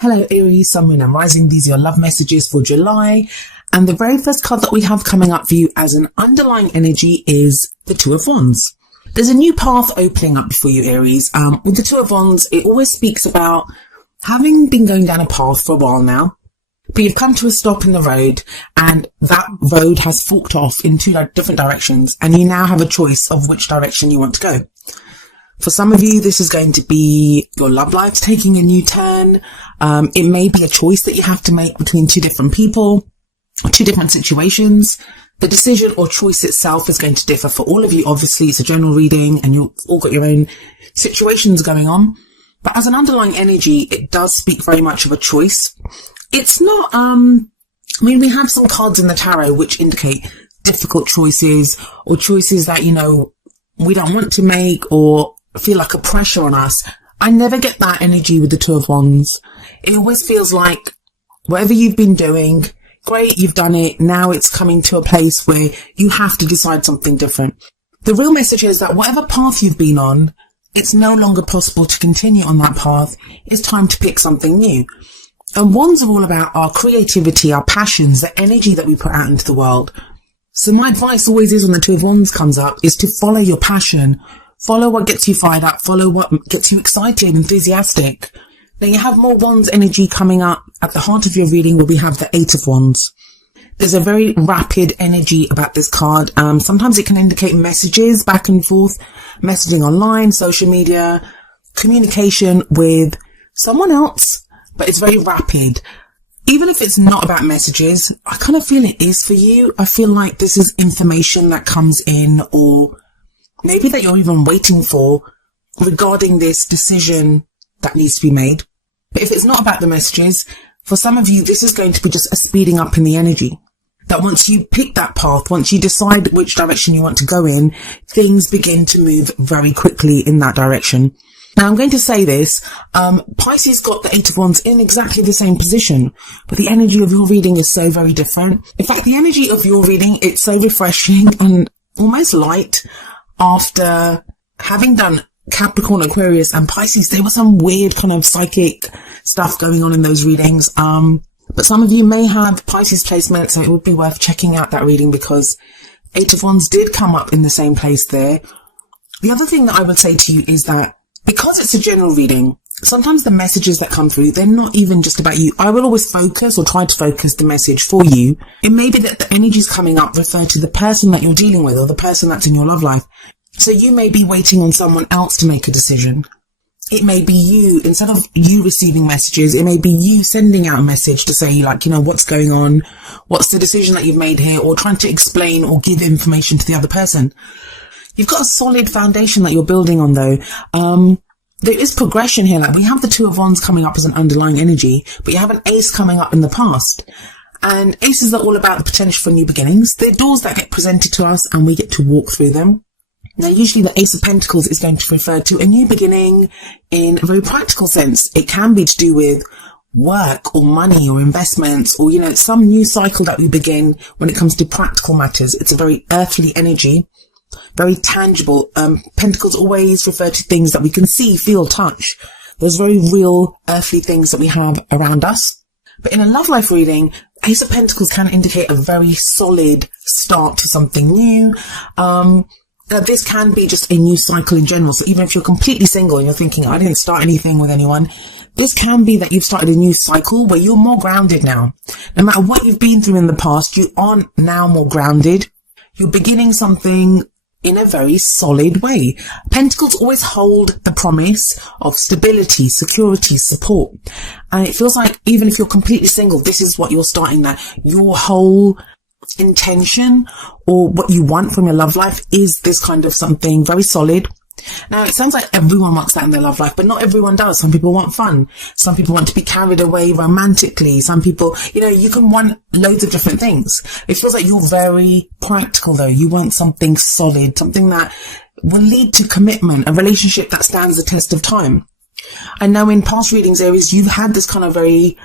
Hello Aries, Sun, Moon and Rising. These are your love messages for July. And the very first card that we have coming up for you as an underlying energy is the Two of Wands. There's a new path opening up for you, Aries. With the Two of Wands, it always speaks about having been going down a path for a while now, but you've come to a stop in the road and that road has forked off in two different directions and you now have a choice of which direction you want to go. For some of you, this is going to be your love life taking a new turn. It may be a choice that you have to make between two different people, two different situations. The decision or choice itself is going to differ for all of you. Obviously, it's a general reading and you've all got your own situations going on. But as an underlying energy, it does speak very much of a choice. It's not, we have some cards in the tarot which indicate difficult choices or choices that, we don't want to make or feel like a pressure on us. I never get that energy with the Two of Wands. It always feels like whatever you've been doing, great, you've done it. Now it's coming to a place where you have to decide something different. The real message is that whatever path you've been on, it's no longer possible to continue on that path. It's time to pick something new. And Wands are all about our creativity, our passions, the energy that we put out into the world. So my advice always is when the Two of Wands comes up is to follow your passion. Follow what gets you fired up. Follow what gets you excited, enthusiastic. Then you have more Wands energy coming up at the heart of your reading where we have the Eight of Wands. There's a very rapid energy about this card. Sometimes it can indicate messages back and forth, messaging online, social media, communication with someone else, but it's very rapid. Even if it's not about messages, I kind of feel it is for you. I feel like this is information that comes in or maybe that you're even waiting for regarding this decision that needs to be made. But if it's not about the messages, for some of you, this is going to be just a speeding up in the energy. That once you pick that path, once you decide which direction you want to go in, things begin to move very quickly in that direction. Now, I'm going to say this, Pisces got the Eight of Wands in exactly the same position, but the energy of your reading is so very different. In fact, the energy of your reading, it's so refreshing and almost light. After having done Capricorn, Aquarius and Pisces, there was some weird kind of psychic stuff going on in those readings. But some of you may have Pisces placement, so it would be worth checking out that reading because Eight of Wands did come up in the same place there. The other thing that I would say to you is that because it's a general reading, sometimes the messages that come through, they're not even just about you. I will always focus or try to focus the message for you. It may be that the energies coming up refer to the person that you're dealing with or the person that's in your love life. So you may be waiting on someone else to make a decision. It may be you, instead of you receiving messages, it may be you sending out a message to say what's going on? What's the decision that you've made here? Or trying to explain or give information to the other person. You've got a solid foundation that you're building on though. There is progression here. Like we have the Two of Wands coming up as an underlying energy, but you have an Ace coming up in the past. And aces are all about the potential for new beginnings. They're doors that get presented to us and we get to walk through them. Now, usually the Ace of Pentacles is going to refer to a new beginning in a very practical sense. It can be to do with work or money or investments or, some new cycle that we begin when it comes to practical matters. It's a very earthly energy. Very tangible. Pentacles always refer to things that we can see, feel, touch. Those very real earthly things that we have around us. But in a love life reading, Ace of Pentacles can indicate a very solid start to something new. This can be just a new cycle in general. So even if you're completely single and you're thinking, I didn't start anything with anyone, this can be that you've started a new cycle where you're more grounded now. No matter what you've been through in the past, you are now more grounded. You're beginning something in a very solid way. Pentacles always hold the promise of stability, security, support. And it feels like even if you're completely single, this is what you're starting, that your whole intention or what you want from your love life is this kind of something very solid. Now, it sounds like everyone wants that in their love life, but not everyone does. Some people want fun. Some people want to be carried away romantically. Some people, you can want loads of different things. It feels like you're very practical though. You want something solid, something that will lead to commitment, a relationship that stands the test of time. I know in past readings, Aries, you've had this kind of very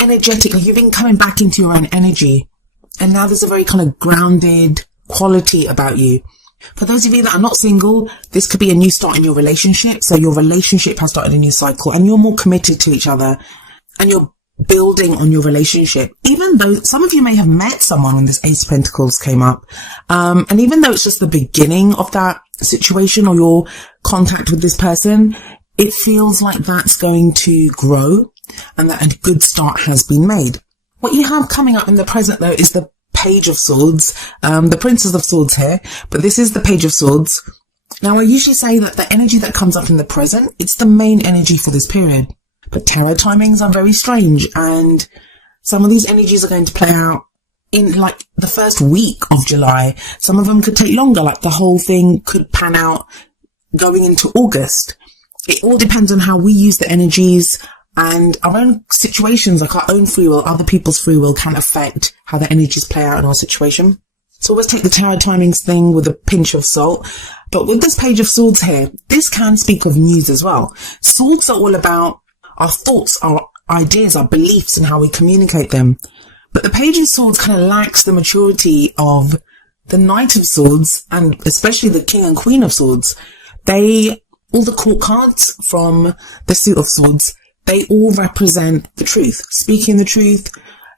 energetic, you've been coming back into your own energy. And now there's a very kind of grounded quality about you. For those of you that are not single, this could be a new start in your relationship. So your relationship has started a new cycle and you're more committed to each other. and you're building on your relationship. Even though some of you may have met someone when this Ace of Pentacles came up, and even though it's just the beginning of that situation or your contact with this person, it feels like that's going to grow and that a good start has been made. What you have coming up in the present, though, is the Page of Swords, the Princess of Swords here, but this is the Page of Swords. Now, I usually say that the energy that comes up in the present, it's the main energy for this period. But tarot timings are very strange, and some of these energies are going to play out in like the first week of July. Some of them could take longer, like the whole thing could pan out going into August. It all depends on how we use the energies, and our own situations, like our own free will, other people's free will, can affect how the energies play out in our situation. So always take the tarot timings thing with a pinch of salt. But with this Page of Swords here, this can speak of news as well. Swords are all about our thoughts, our ideas, our beliefs, and how we communicate them. But the Page of Swords kind of lacks the maturity of the Knight of Swords, and especially the King and Queen of Swords. All the court cards from the Suit of Swords, they all represent the truth. Speaking the truth,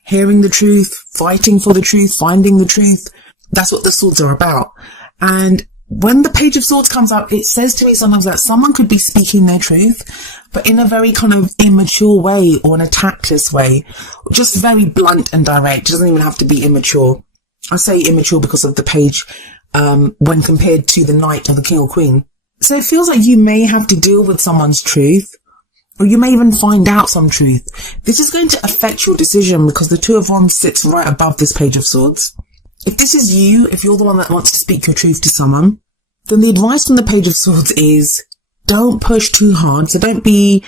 hearing the truth, fighting for the truth, finding the truth. That's what the swords are about. And when the Page of Swords comes up, it says to me sometimes that someone could be speaking their truth, but in a very kind of immature way or in a tactless way, just very blunt and direct. It doesn't even have to be immature. I say immature because of the page, when compared to the Knight or the King or Queen. So it feels like you may have to deal with someone's truth, or you may even find out some truth. This is going to affect your decision because the Two of Wands sits right above this Page of Swords. If this is you, if you're the one that wants to speak your truth to someone, then the advice from the Page of Swords is don't push too hard. So don't be,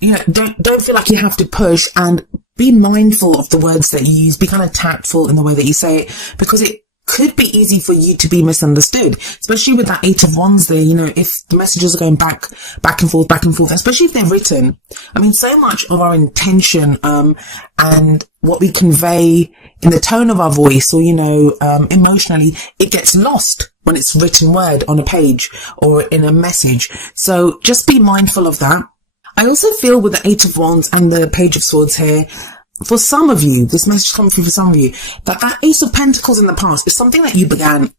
don't feel like you have to push, and be mindful of the words that you use. Be kind of tactful in the way that you say it, because it could be easy for you to be misunderstood, especially with that Eight of Wands there. If the messages are going back and forth, especially if they're written. I mean, so much of our intention, and what we convey in the tone of our voice or, emotionally, it gets lost when it's written word on a page or in a message. So just be mindful of that. I also feel with the Eight of Wands and the Page of Swords here, for some of you, this message comes through for some of you, that Ace of Pentacles in the past is something that you began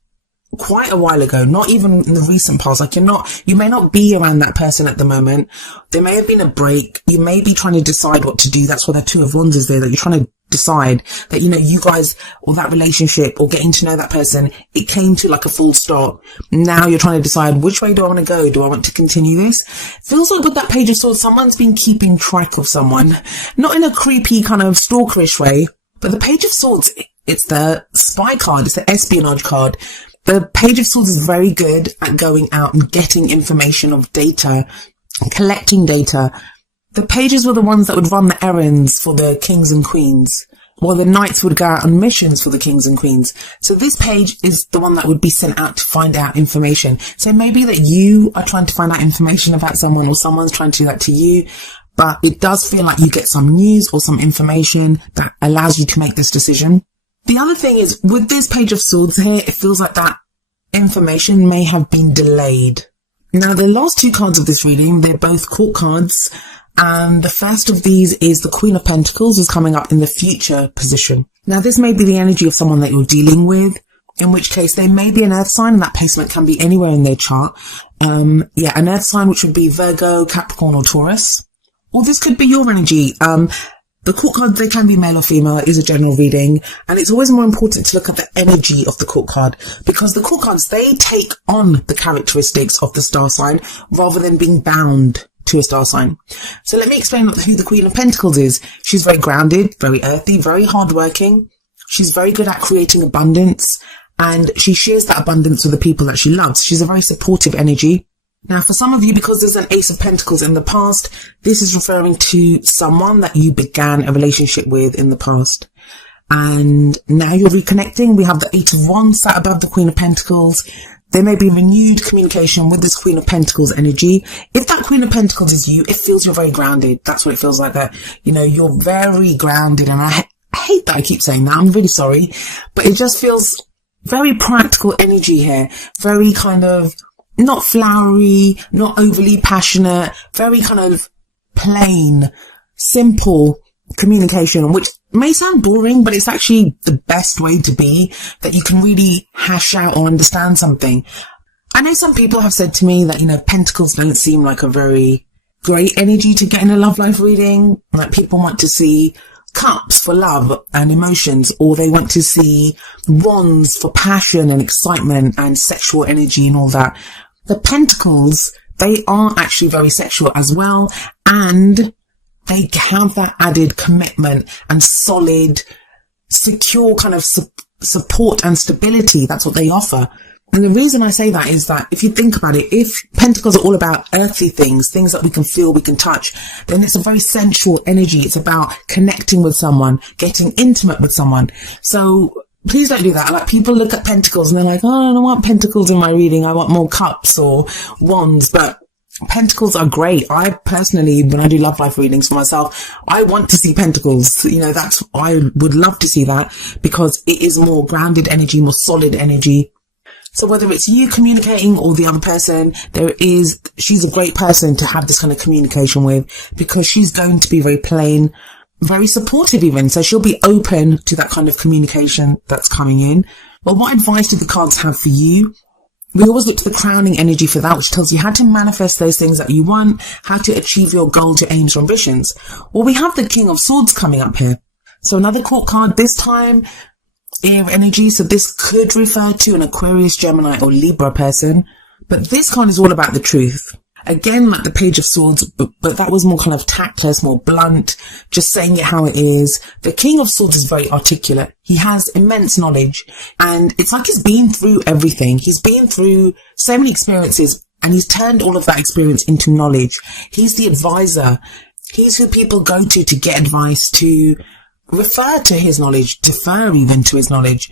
quite a while ago, not even in the recent past. Like you may not be around that person at the moment. There may have been a break. You may be trying to decide what to do. That's why the Two of Wands is there, that you're trying to decide that, you guys, or that relationship, or getting to know that person, it came to like a full stop. Now you're trying to decide, which way do I want to go? Do I want to continue this? Feels like with that Page of Swords, someone's been keeping track of someone, not in a creepy kind of stalkerish way, but the Page of Swords, it's the spy card, it's the espionage card. The Page of Swords is very good at going out and getting information of data, collecting data. The pages were the ones that would run the errands for the kings and queens, while the knights would go out on missions for the kings and queens. So this page is the one that would be sent out to find out information. So maybe that you are trying to find out information about someone, or someone's trying to do that to you, but it does feel like you get some news or some information that allows you to make this decision. The other thing is, with this Page of Swords here, it feels like that information may have been delayed. Now, the last two cards of this reading, they're both court cards, and the first of these is the Queen of Pentacles, is coming up in the future position. Now, this may be the energy of someone that you're dealing with, in which case there may be an earth sign, and that placement can be anywhere in their chart. An earth sign, which would be Virgo, Capricorn, or Taurus. Or this could be your energy. The court cards, they can be male or female. It is a general reading, and it's always more important to look at the energy of the court card, because the court cards, they take on the characteristics of the star sign rather than being bound to a star sign. So let me explain who the Queen of Pentacles is. She's very grounded, very earthy, very hardworking. She's very good at creating abundance, and she shares that abundance with the people that she loves. She's a very supportive energy. Now, for some of you, because there's an Ace of Pentacles in the past, this is referring to someone that you began a relationship with in the past. And now you're reconnecting. We have the Eight of Wands sat above the Queen of Pentacles. There may be renewed communication with this Queen of Pentacles energy. If that Queen of Pentacles is you, it feels you're very grounded. That's what it feels like, that, you're very grounded. And I hate that I keep saying that. I'm really sorry. But it just feels very practical energy here. Very kind of not flowery, not overly passionate, very kind of plain, simple communication, which may sound boring, but it's actually the best way to be, that you can really hash out or understand something. I know some people have said to me that, you know, pentacles don't seem like a very great energy to get in a love life reading. Like, people want to see cups for love and emotions, or they want to see wands for passion and excitement and sexual energy and all that. The pentacles, they are actually very sexual as well, and they have that added commitment and solid, secure kind of support and stability. That's what they offer. And the reason I say that is that if you think about it, if pentacles are all about earthly things, things that we can feel, we can touch, then it's a very sensual energy. It's about connecting with someone, getting intimate with someone. So please don't do that. Like, people look at pentacles and they're like, oh, I don't want pentacles in my reading. I want more cups or wands. But pentacles are great. I personally, when I do love life readings for myself, I want to see pentacles. You know, I would love to see that, because it is more grounded energy, more solid energy. So whether it's you communicating or the other person, she's a great person to have this kind of communication with, because she's going to be very plain, very supportive even. So she'll be open to that kind of communication that's coming in. But what advice do the cards have for you? We always look to the crowning energy for that, which tells you how to manifest those things that you want, how to achieve your goals, your aims, your ambitions. Well, we have the King of Swords coming up here. So another court card, this time air energy. So this could refer to an Aquarius, Gemini or Libra person. But this card is all about the truth. Again, like the Page of Swords, but that was more kind of tactless, more blunt, just saying it how it is. The King of Swords is very articulate. He has immense knowledge, and it's like he's been through everything. He's been through so many experiences, and he's turned all of that experience into knowledge. He's the advisor. He's who people go to get advice, to refer to his knowledge, defer even to his knowledge.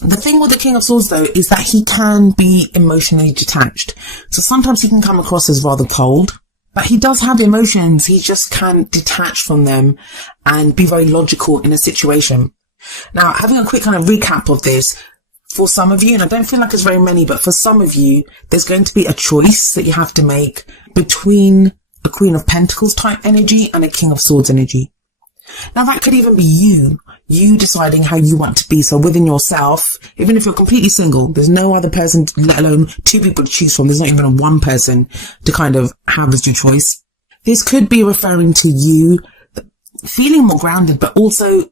The thing with the King of Swords, though, is that he can be emotionally detached. So sometimes he can come across as rather cold, but he does have emotions. He just can't detach from them and be very logical in a situation. Now, having a quick kind of recap of this, for some of you, and I don't feel like there's very many, but for some of you, there's going to be a choice that you have to make between a Queen of Pentacles type energy and a King of Swords energy. Now, that could even be you deciding how you want to be. So within yourself, even if you're completely single, there's no other person, let alone two people to choose from. There's not even one person to kind of have as your choice. This could be referring to you feeling more grounded, but also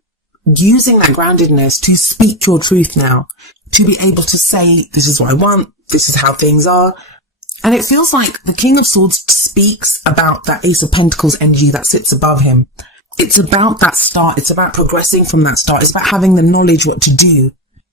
using that groundedness to speak your truth now, to be able to say, this is what I want, this is how things are. And it feels like the King of Swords speaks about that Ace of Pentacles energy that sits above him. It's about that start. It's about progressing from that start. It's about having the knowledge what to do,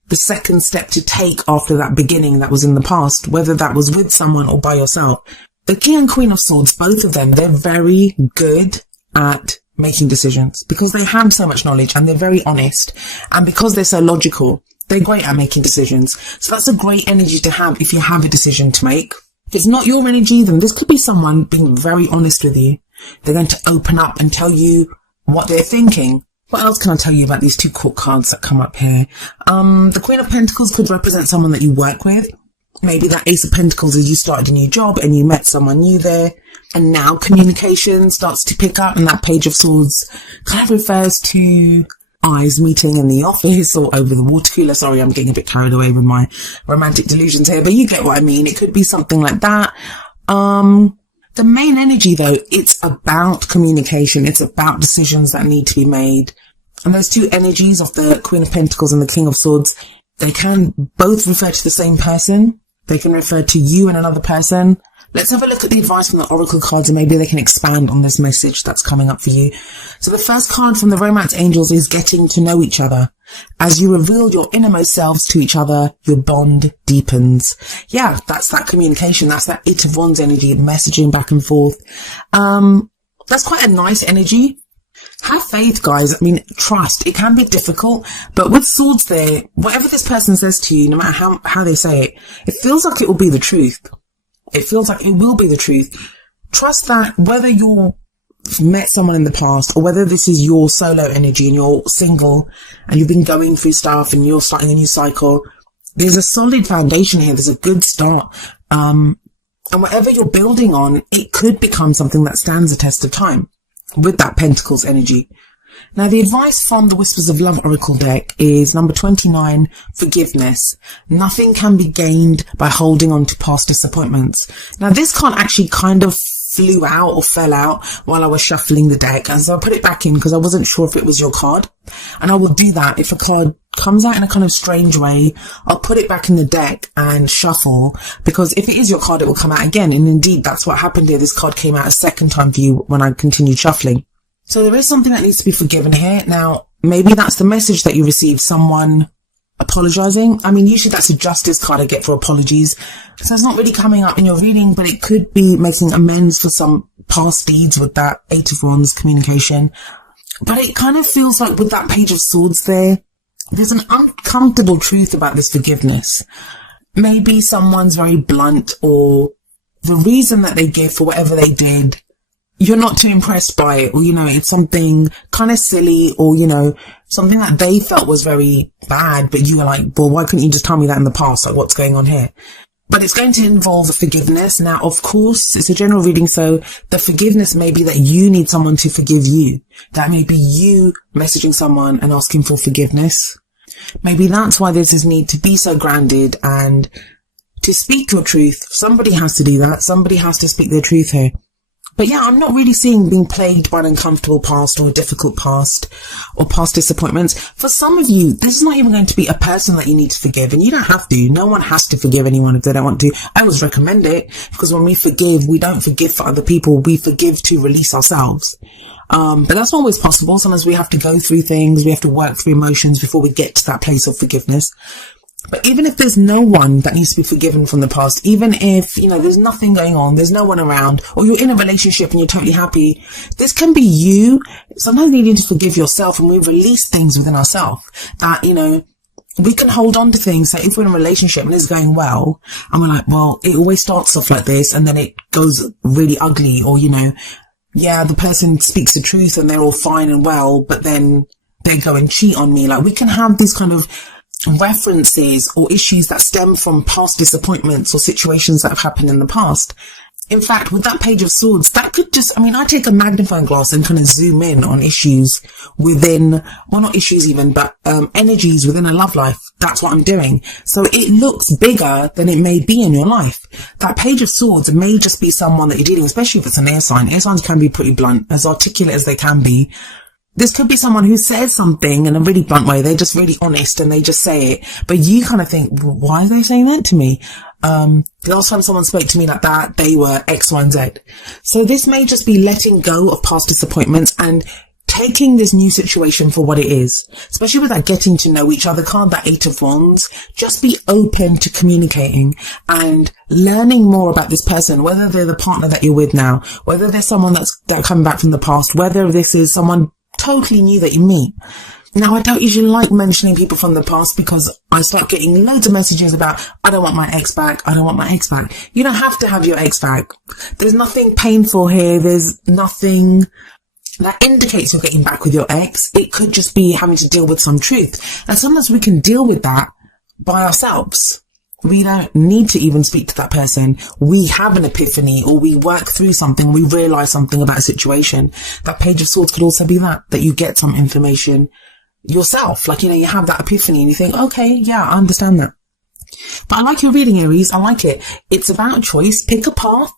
the second step to take after that beginning that was in the past, whether that was with someone or by yourself. The King and Queen of Swords, both of them, they're very good at making decisions because they have so much knowledge and they're very honest. And because they're so logical, they're great at making decisions. So that's a great energy to have if you have a decision to make. If it's not your energy, then this could be someone being very honest with you. They're going to open up and tell you what they're thinking. What else can I tell you about these two court cards that come up here? The Queen of Pentacles could represent someone that you work with. Maybe that Ace of Pentacles is you started a new job and you met someone new there. And now communication starts to pick up, and that Page of Swords kind of refers to eyes meeting in the office or over the water cooler. Sorry, I'm getting a bit carried away with my romantic delusions here, but you get what I mean. It could be something like that. The main energy, though, it's about communication. It's about decisions that need to be made. And those two energies of the Queen of Pentacles and the King of Swords, they can both refer to the same person. They can refer to you and another person. Let's have a look at the advice from the Oracle cards, and maybe they can expand on this message that's coming up for you. So the first card from the Romance Angels is getting to know each other. As you reveal your innermost selves to each other, your bond deepens. Yeah, that's that communication. That's that Eight of Wands energy, messaging back and forth. That's quite a nice energy. Have faith, guys. I mean, trust. It can be difficult, but with swords there, whatever this person says to you, no matter how they say it, it feels like it will be the truth. It feels like it will be the truth. Trust that whether you've met someone in the past or whether this is your solo energy and you're single and you've been going through stuff and you're starting a new cycle, there's a solid foundation here. There's a good start. And whatever you're building on, it could become something that stands the test of time. with that Pentacles energy. Now, the advice from the Whispers of Love Oracle deck is number 29, forgiveness. Nothing can be gained by holding on to past disappointments. Now, this card actually kind of flew out or fell out while I was shuffling the deck, and so I put it back in because I wasn't sure if it was your card. And I will do that if a card comes out in a kind of strange way. I'll put it back in the deck and shuffle, because if it is your card, it will come out again. And indeed, that's what happened here. This card came out a second time for you when I continued shuffling. So there is something that needs to be forgiven here. Now, maybe that's the message that you received, someone apologizing. I mean, usually that's a justice card I get for apologies. So it's not really coming up in your reading, but it could be making amends for some past deeds with that Eight of Wands communication. But it kind of feels like with that Page of Swords there's an uncomfortable truth about this forgiveness. Maybe someone's very blunt, or the reason that they give for whatever they did, you're not too impressed by it, or, it's something kind of silly, or, something that they felt was very bad, but you were like, well, why couldn't you just tell me that in the past? Like, what's going on here? But it's going to involve forgiveness. Now, of course, it's a general reading, so the forgiveness may be that you need someone to forgive you. That may be you messaging someone and asking for forgiveness. Maybe that's why there's this need to be so grounded and to speak your truth. Somebody has to do that. Somebody has to speak their truth here. But yeah, I'm not really seeing being plagued by an uncomfortable past or a difficult past or past disappointments. For some of you, this is not even going to be a person that you need to forgive, and you don't have to. No one has to forgive anyone if they don't want to. I always recommend it, because when we forgive, we don't forgive for other people. We forgive to release ourselves. But that's not always possible. Sometimes we have to go through things. We have to work through emotions before we get to that place of forgiveness. But even if there's no one that needs to be forgiven from the past, even if, there's nothing going on, there's no one around, or you're in a relationship and you're totally happy, this can be you sometimes needing to forgive yourself, and we release things within ourselves that, we can hold on to things. So if we're in a relationship and it's going well, and we're like, well, it always starts off like this and then it goes really ugly, or, the person speaks the truth and they're all fine and well, but then they go and cheat on me. Like, we can have these kind of references or issues that stem from past disappointments or situations that have happened in the past. In fact, with that Page of Swords, that could just, I take a magnifying glass and kind of zoom in on issues within, well, not issues even, but energies within a love life. That's what I'm doing. So it looks bigger than it may be in your life. That Page of Swords may just be someone that you're dealing with, especially if it's an air sign. Air signs can be pretty blunt, as articulate as they can be. This could be someone who says something in a really blunt way. They're just really honest and they just say it. But you kind of think, well, why are they saying that to me? The last time someone spoke to me like that, they were X, Y, and Z. So this may just be letting go of past disappointments and taking this new situation for what it is. Especially with that getting to know each other card, that Eight of Wands. Just be open to communicating and learning more about this person, whether they're the partner that you're with now, whether there's someone that's coming back from the past, whether this is someone totally new that you meet. Now, I don't usually like mentioning people from the past, because I start getting loads of messages about, I don't want my ex back. I don't want my ex back. You don't have to have your ex back. There's nothing painful here. There's nothing that indicates you're getting back with your ex. It could just be having to deal with some truth. And sometimes we can deal with that by ourselves. We don't need to even speak to that person. We have an epiphany, or we work through something, we realize something about a situation. That Page of Swords could also be that you get some information yourself. Like, you have that epiphany and you think, okay, yeah, I understand that. But I like your reading, Aries. I like it. It's about choice. Pick a path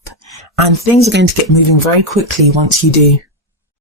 and things are going to get moving very quickly once you do.